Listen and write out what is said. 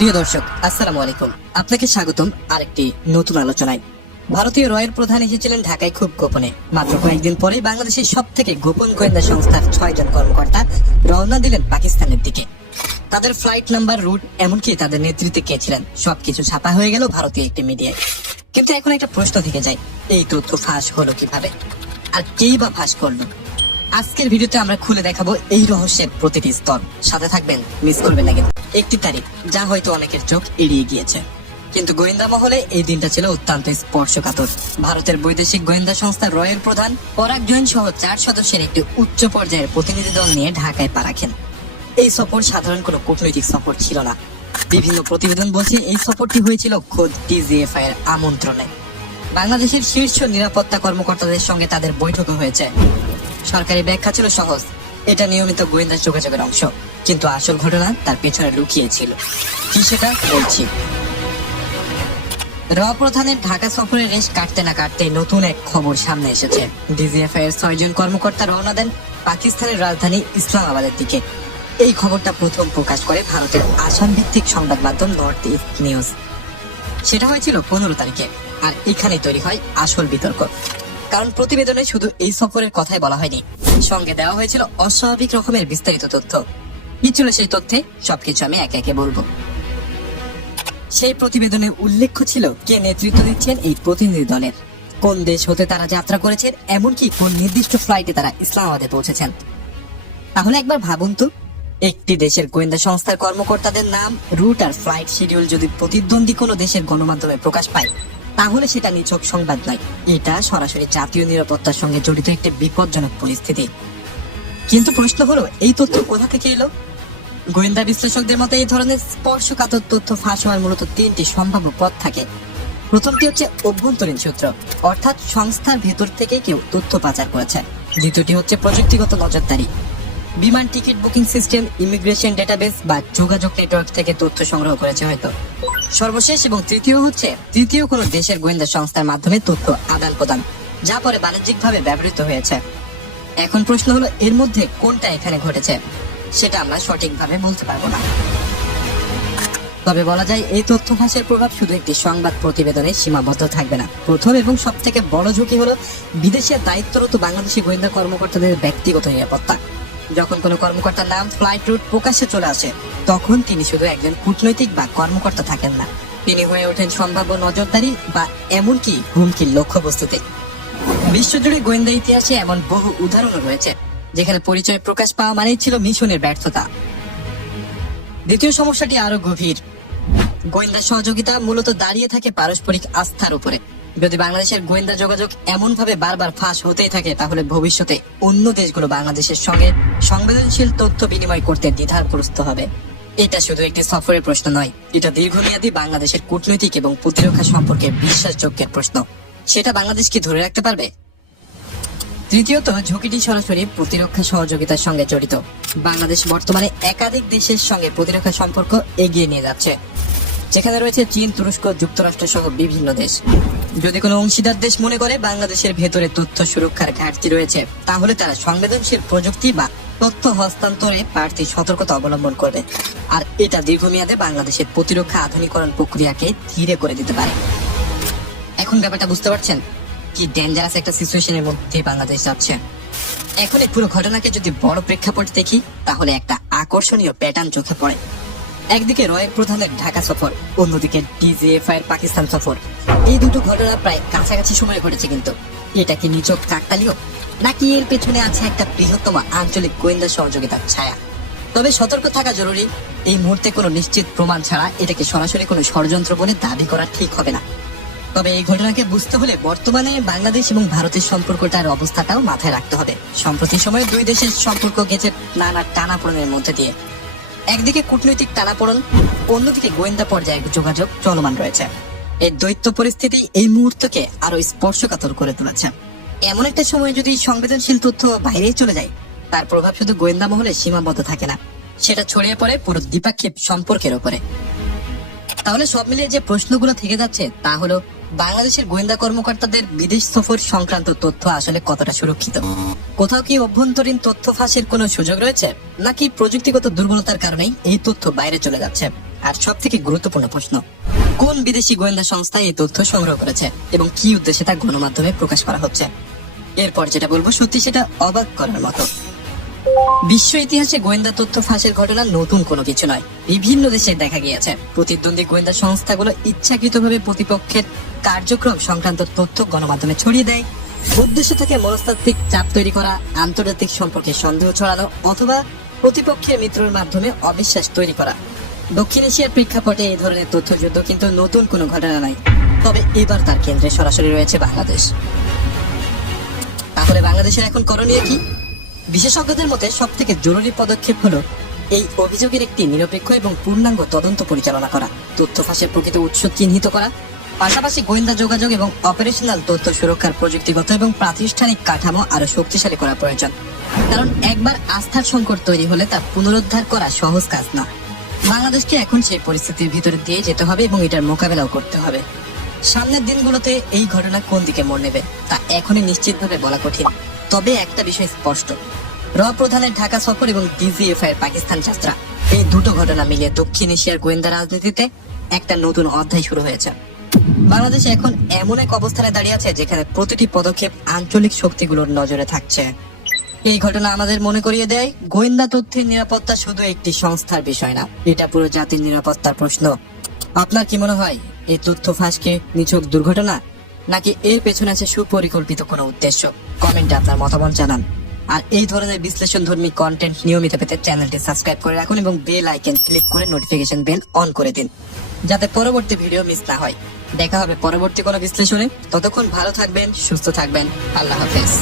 প্রিয় দর্শক, আসসালামু আলাইকুম। আপনাকে স্বাগতম আরেকটি নতুন আলোচনায়। ভারতীয় রয়ের প্রধান এসেছিলেন ঢাকায় খুব গোপনে। মাত্র কয়েকদিন পরেই বাংলাদেশের সব থেকে গোপন গোয়েন্দা সংস্থার 6 জন কর্মকর্তা রওনা দিলেন পাকিস্তানের দিকে। তাদের ফ্লাইট নাম্বার, রুট, এমনকি তাদের নেতৃত্বে কে ছিলেন সবকিছু ছাপা হয়ে গেল ভারতীয় একটি মিডিয়ায়। কিন্তু এখন একটা প্রশ্ন থেকে যায়, এই তথ্য ফাঁস হলো কিভাবে, আর কেই বা ফাঁস করলো? আজকের ভিডিওতে আমরা খুলে দেখাবো এই রহস্যের প্রতিটি স্তর। সাথে থাকবেন, মিস করবেন না কিন্তু। একটি তারিখ যা হয়তো অনেকের চোখ এড়িয়ে গিয়েছে, কিন্তু গোয়েন্দা মহলে এই দিনটা ছিল অত্যন্ত স্পর্শকাতর। ভারতের বৈদেশিক গোয়েন্দা সংস্থা রয়ের প্রধান পরাগ জৈন সহ 4 সদস্যের একটি উচ্চ পর্যায়ের প্রতিনিধি দল নিয়ে ঢাকায় পা রাখেন। এই সফর সাধারণ কোনো কূটনৈতিক সফর ছিল না। বিভিন্ন প্রতিবেদন বলছে এই সফরটি হয়েছিল খোদ ডিজিএফআই এর আমন্ত্রণে। বাংলাদেশের শীর্ষ নিরাপত্তা কর্মকর্তাদের সঙ্গে তাদের বৈঠক হয়েছে। সরকারি ব্যাখ্যা ছিল সহজ, এটা নিয়মিত গোয়েন্দা যোগাযোগের অংশ। কিন্তু আসল ঘটনা তার পেছনে লুকিয়ে ছিল। কি সেটা বলছি। প্রধানের ঢাকা সফরের রেশ কাটতে না কাটতেই নতুন এক খবর সামনে এসেছে। ডিজিএফআই এর 6 জন কর্মকর্তা রওনা দেন পাকিস্তানের রাজধানী ইসলামাবাদের দিকে। এই খবরটা প্রথম প্রকাশ করে ভারতের আসাম ভিত্তিক সংবাদ মাধ্যম নর্থ ইস্ট নিউজ। সেটা হয়েছিল 15 তারিখে। আর এখানেই তৈরি হয় আসল বিতর্ক। কারণ প্রতিবেদনে শুধু এই সফরের কথাই বলা হয়নি, সঙ্গে দেওয়া হয়েছিল অস্বাভাবিক রকমের বিস্তারিত তথ্য। কি ছিল সেই তথ্যে, সবকিছু আমি একে একে বলবো। সেই প্রতিবেদনে উল্লেখ ছিল কে নেতৃত্ব দিচ্ছেন এই প্রতিনিধি দলের, কোন দেশ হতে তারা যাত্রা করেছেন, এমনকি কোন নির্দিষ্ট ফ্লাইটে তারা ইসলামাবাদে পৌঁছেছেন। তাহলে একবার ভাবুন তো, একটি দেশের গোয়েন্দা সংস্থার কর্মকর্তাদের নাম, রুট আর ফ্লাইট শিডিউল যদি প্রতিদ্বন্দ্বী কোনো দেশের গণমাধ্যমে প্রকাশ পায়, তাহলে সেটা নিছক সংবাদ নয়, এটা সরাসরি জাতীয় নিরাপত্তার সঙ্গে জড়িত একটি বিপজ্জনক পরিস্থিতি। কিন্তু প্রশ্ন হলো, এই তথ্য কোথা থেকে এলো? গোয়েন্দা বিশ্লেষকদের মতে এই ধরনের স্পর্শকাতর তথ্য ফাঁস হওয়ার মূলত 3টি সম্ভাব্য পথ থাকে। প্রথমটি হচ্ছে অভ্যন্তরীণ সূত্র, অর্থাৎ সংস্থার ভেতর থেকে কেউ তথ্য পাচার করেছে। দ্বিতীয়টি হচ্ছে প্রযুক্তিগত নজরদারি, বিমান ticket booking system, immigration database বা যোগাযোগ নেটওয়ার্ক থেকে তথ্য সংগ্রহ করেছে হয়তো। সর্বশেষ এবং তৃতীয় কোনো দেশের গোয়েন্দা সংস্থার মাধ্যমে তথ্য আদান প্রদান, যা পরে বাণিজ্যিকভাবে ব্যবহৃত হয়েছে। এখন প্রশ্ন হলো, এর মধ্যে কোনটা এখানে ঘটেছে সেটা আমরা সঠিকভাবে বলতে পারবো না। তবে বলা যায়, এই তথ্য ফাঁসের প্রভাব শুধু একটি সংবাদ প্রতিবেদনে সীমাবদ্ধ থাকবে না। প্রথম এবং সব থেকে বড় ঝুঁকি হলো বিদেশে দায়িত্বরত বাংলাদেশি গোয়েন্দা কর্মকর্তাদের ব্যক্তিগত নিরাপত্তা। যখন কোনো কর্মকর্তার নাম, ফ্লাইট রুট প্রকাশ্যে চলে আসে, তখন তিনি শুধু একজন কূটনৈতিক বা কর্মকর্তা থাকেন না, তিনি হয়ে ওঠেন সম্ভাব্য নজরদারি বা এমনকি হুমকির লক্ষ্যবস্তুতে। বিশ্বজুড়ে গোয়েন্দা ইতিহাসে এমন বহু উদাহরণ রয়েছে যেখানে পরিচয় প্রকাশ পাওয়া মানেই ছিল মিশনের ব্যর্থতা। দ্বিতীয় সমস্যাটি আরো গভীর। গোয়েন্দা সহযোগিতা মূলত দাঁড়িয়ে থাকে পারস্পরিক আস্থার উপরে। যদি বাংলাদেশের গোয়েন্দা যোগাযোগ এমন ভাবে বারবার ফাঁস হতেই থাকে, তাহলে ভবিষ্যতে অন্য দেশগুলো বাংলাদেশের সঙ্গে সংবেদনশীল তথ্য বিনিময় করতে দ্বিধাগ্রস্ত হবে। এটা শুধু একটি সফরের প্রশ্ন নয়, এটা দীর্ঘমেয়াদী বাংলাদেশের কূটনৈতিক এবং প্রতিরক্ষা সম্পর্কে বিশ্বাসযোগ্যের প্রশ্ন। সেটা বাংলাদেশ কি ধরে রাখতে পারবে? তৃতীয়ত, ঝুঁকিটি সরাসরি প্রতিরক্ষা সহযোগিতার সঙ্গে জড়িত। বাংলাদেশ বর্তমানে একাধিক দেশের সঙ্গে প্রতিরক্ষা সম্পর্ক এগিয়ে নিয়ে যাচ্ছে, যেখানে রয়েছে চীন, তুরস্ক, যুক্তরাষ্ট্র সহ বিভিন্ন দেশ। যদি কোনো অংশীদার দেশ মনে করে বাংলাদেশের ভেতরে তথ্য সুরক্ষার ঘাটতি রয়েছে, তাহলে তারা সংবেদনশীল প্রযুক্তি বা তথ্য হস্তান্তরে বাড়তি সতর্কতা অবলম্বন করবে। আর এটা দীর্ঘমেয়াদে বাংলাদেশের প্রতিরক্ষা আধুনিকরণ প্রক্রিয়াকে ধীরে করে দিতে পারে। এখন ব্যাপারটা বুঝতে পারছেন কি ডেঞ্জারাস একটা সিচুয়েশনের মধ্যে বাংলাদেশ যাচ্ছে। এখন এই পুরো ঘটনাকে যদি বড় প্রেক্ষাপট দেখি, তাহলে একটা আকর্ষণীয় প্যাটার্ন চোখে পড়ে। একদিকে রয়ের প্রধানের ঢাকা সফর, অন্যদিকে ডিজিএফআই এর পাকিস্তান সফর। এই দুটো ঘটনা প্রায় কাছাকাছি সময়ে ঘটেছে, কিন্তু এটা কি নিছক কাকতালীয়, নাকি এর পেছনে আছে একটা বৃহত্তম আঞ্চলিক গোয়েন্দা সহযোগিতার ছায়া? তবে সতর্ক থাকা জরুরি। এই মুহূর্তে কোনো নিশ্চিত প্রমাণ ছাড়া এটাকে সরাসরি কোনো ষড়যন্ত্র বলে দাবি করা ঠিক হবে না। তবে এই ঘটনাকে বুঝতে হলে বর্তমানে বাংলাদেশ এবং ভারতের সম্পর্কটার অবস্থাটাও মাথায় রাখতে হবে। সম্প্রতি সময়ে দুই দেশের সম্পর্ক গেছে নানা টানাপোড়েনের মধ্যে দিয়ে। একদিকে কূটনৈতিক টানাপোড়েন, অন্যদিকে গোয়েন্দা পর্যায়ে যোগাযোগ চলমান রয়েছে। এই দ্বৈত পরিস্থিতি এই মুহূর্তকে আরো স্পর্শকাতর করে তুলেছে। এমন একটা সময় যদি সংবেদনশীল তথ্য বাইরে চলে যায়, তার প্রভাব শুধু গোয়েন্দা মহলে সীমাবদ্ধ থাকে না, সেটা ছড়িয়ে পড়ে পুরো দ্বিপাক্ষিক সম্পর্কের উপরে। তাহলে সব মিলিয়ে যে প্রশ্নগুলো থেকে যাচ্ছে তা হলো, বাংলাদেশের গোয়েন্দা কর্মকর্তাদের বিদেশ সফর সংক্রান্ত তথ্য আসলে কতটা সুরক্ষিত? কোথাও কি অভ্যন্তরীণ তথ্য ফাঁসের কোনো সুযোগ রয়েছে, নাকি প্রযুক্তিগত দুর্বলতার কারণেই এই তথ্য বাইরে চলে যাচ্ছে? আর সব থেকে গুরুত্বপূর্ণ প্রশ্ন, কোন বিদেশি গোয়েন্দা সংস্থা এই তথ্য সংগ্রহ করেছে এবং কি উদ্দেশ্যে তা গণমাধ্যমে প্রকাশ করা হচ্ছে? এরপর যেটা বলবো সত্যি সেটা অবাক করার মতো। বিশ্ব ইতিহাসে গোয়েন্দা তথ্য ফাঁসের ঘটনা নতুন কোনো কিছু নয়। বিভিন্ন দেশে দেখা গিয়েছে প্রতিদ্বন্দ্বী গোয়েন্দা সংস্থাগুলো ইচ্ছাকৃতভাবে প্রতিপক্ষের কার্যক্রম সংক্রান্ত তথ্য গণমাধ্যমে ছড়িয়ে দেয়। উদ্দেশ্য থেকে মনস্তাত্ত্বিক চাপ তৈরি করা, আন্তর্জাতিক সম্পর্কে সন্দেহ ছড়ানো অথবা প্রতিপক্ষের মিত্রের মাধ্যমে অবিশ্বাস তৈরি করা। দক্ষিণ এশিয়ার প্রেক্ষাপটে এই ধরনের তথ্যযুদ্ধ কিন্তু নতুন কোনো ঘটনা নয়, তবে এবার তার কেন্দ্রে সরাসরি রয়েছে বাংলাদেশ। তাহলে বাংলাদেশের এখন করণীয় কি? বিশেষজ্ঞদের মতে সব থেকে জরুরি পদক্ষেপ হলো এই অভিযোগের একটি নিরপেক্ষ এবং পূর্ণাঙ্গ তদন্ত পরিচালনা করা, তথ্য ফাঁসের প্রকৃত উৎস চিহ্নিত করা, পাশাপাশি গোয়েন্দা যোগাযোগ এবং অপারেশনাল তথ্য সুরক্ষার প্রযুক্তিগত এবং প্রাতিষ্ঠানিক কাঠামো আরো শক্তিশালী করা প্রয়োজন। কারণ একবার আস্থার সংকট তৈরি হলে তা পুনরুদ্ধার করা সহজ কাজ না। বাংলাদেশকে এখন সেই পরিস্থিতির ভিতরে দিয়ে যেতে হবে এবং এটার মোকাবেলাও করতে হবে। সামনের দিনগুলোতে এই ঘটনা কোন দিকে মোড় নেবে তা এখনই নিশ্চিতভাবে বলা কঠিন। তবে একটা বিষয় স্পষ্ট, প্রধানের ঢাকা সফর এবং ডিজিএফআই এর পাকিস্তান যাত্রা, এই দুটো ঘটনা মিলিয়ে দক্ষিণ এশিয়ার গোয়েন্দা রাজনীতিতে একটা নতুন অধ্যায় শুরু হয়েছে। বাংলাদেশ এখন এমন এক অবস্থানে দাঁড়িয়ে আছে যেখানে প্রতিটি পদক্ষেপ আঞ্চলিক শক্তিগুলোর নজরে থাকছে। এই ঘটনা আমাদের মনে করিয়ে দেয় গোয়েন্দা তথ্যের নিরাপত্তা শুধু একটি সংস্থার বিষয় না, এটা পুরো জাতির নিরাপত্তার প্রশ্ন। আপনার কি মনে হয় এই তথ্য ফাঁসকে নিছক দুর্ঘটনা, নাকি এর পেছনে আছে সুপরিকল্পিত কোনো উদ্দেশ্য? কমেন্টে আপনার মতামত জানান। আর এই ধরনের বিশ্লেষণধর্মী কন্টেন্ট নিয়মিত পেতে চ্যানেলটি সাবস্ক্রাইব করে রাখুন এবং বেল আইকন ক্লিক করে নোটিফিকেশন বেল অন করে দিন, যাতে পরবর্তী ভিডিও মিস না হয়। দেখা হবে পরবর্তী কোনো বিশ্লেষণে। ততক্ষণ ভালো থাকবেন, সুস্থ থাকবেন। আল্লাহ হাফেজ।